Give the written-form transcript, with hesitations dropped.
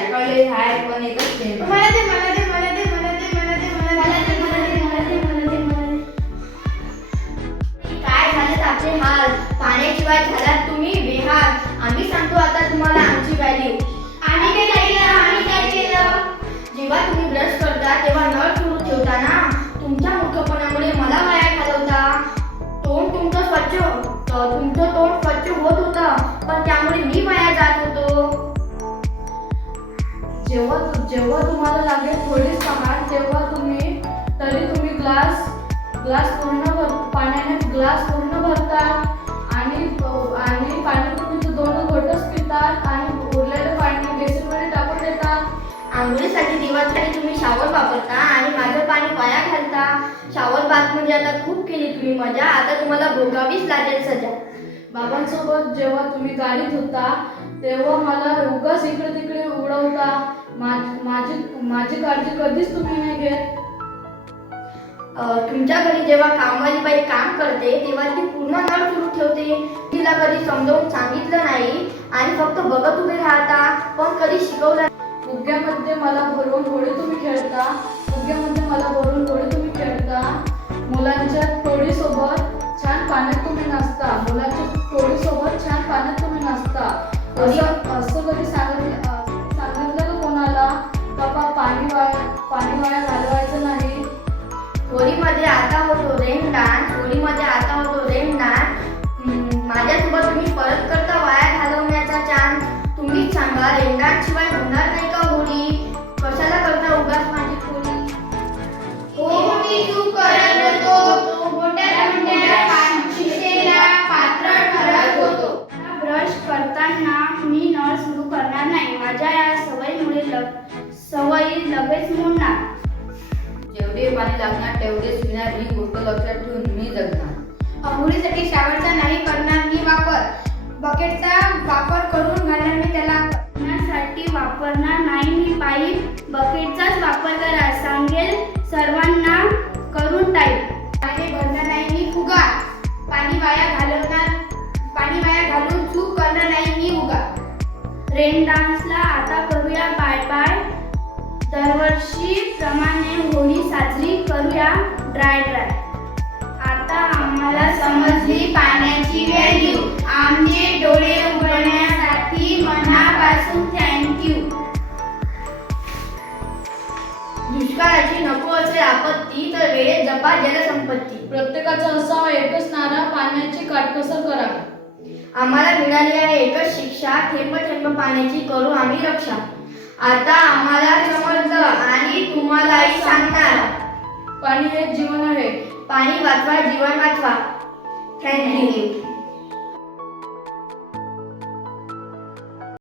माझ्याकडे आहे पण एकच पेन. मला दे मला दे मला दे मला दे मला दे मला दे मला दे मला दे मला दे मला दे. काय झालं आपले हाल, पाण्याशिवाय झालात तुम्ही बेहाल. आम्ही सांगतो आता तुम्हाला आमची व्हॅल्यू. आम्ही काय केलं आम्ही काय केलं. जेव्हा तुम्ही ब्रश करता तेव्हा नळ सुरू ठेवता ना. तुमच्या मूर्खपणामुळे मला वाया घालवता. तुमचं तोंड स्वच्छ होत होतं पण त्यामुळे मी वाया जात होतो. जेव्हा तुम्हाला लागेल थोडीच पाणी तेव्हा तुम्ही ग्लास पूर्ण पाण्याने ग्लास पूर्ण भरतात आणि पाणी तुम्ही 2 घोटच पितात आणि उरलेलं पाणी बेसिनमध्ये टाकून देतात. आंघोळीसाठी दिवसभर तुम्ही शावर वापरता आणि माझं पाणी वाया घालता. शावर बाथ म्हणजे आता खूप केली तुम्ही मजा, आता तुम्हाला भोगावीच लागेल सजा. बाबांसोबत जेव्हा तुम्ही गाडीत होता तेव्हा मला उगाच इकडे तिकडे उडवता. माझी काळजी कधीच तुम्ही नाही घेत. तुमच्या घरी जेव्हा कामवाली बाई काम करते तेव्हा ती पूर्ण नळ सुरू ठेवते. तिला कधी समजावून सांगितलं नाही आणि फक्त बघत उभे राहता पण कधी शिकवलं. फुग्यामध्ये मला भरून होळी तुम्ही खेळता. मुलांच्या टोळीसोबत छान पाण्यात तुम्ही नाचता. असं कधी सांगितलं का कोणाला बाबा पाणी वाया घालवायचं नाही. होळीमध्ये आता होतो रेन डान्स. माझ्यासोबत तुम्ही परत करता वाया घालवण्याचा चान्स. तुम्हीच सांगा रेन डान्स शिवाय होणार नाही का होळी. कशाला करता उगाच माझी खोली. हो मी चूक करत होतो. मोठ्या शिक्षेला पात्र ठरत होतो. ब्रश करताना मी नळ सुरू करणार नाही. माझ्या या सवयी लगेच मोडणार. जेवढे पाणी लागणार तेवढेच पिणार ही गोष्ट लक्षात ठेवून मी जगणार. अंघोळीसाठी शावरचा नाही करणार मी वापर. बकेटचा वापर करून घालणार मी त्याला. पाण्यासाठी वापरणार नाही मी पाईप. बकेटचाच वापर करा सांगेल सर्वांना करून टाईप. पाणी भरणार नाही मी फुगा. पाणी वाया घालून चूक करणार नाही मी उगा. रेन डान्सला आता करूया बाय बाय. दरवर्षी प्रमाणे होळी साजरी करूया ड्राय. आता आम्हाला समजली पाण्याची व्हॅल्यू. आमचे डोळे उघडण्यासाठी मनापासून थँक्यू. दुष्काळाची नको असेल आपत्ती तर वेळेत जपा जलसंपत्ती. प्रत्येकाचा असावा एकच नारा पाण्याची काटकसर करा. आम्हाला मिळाली आहे एकच शिक्षा. थेंब थेंब पाण्याची करू आम्ही रक्षा. आता आम्हाला समजलं आणि तुम्हालाही सांगणार. पाणी हे जीवन आहे. पाणी वाचवा जीवन वाचवा. थँक्यू.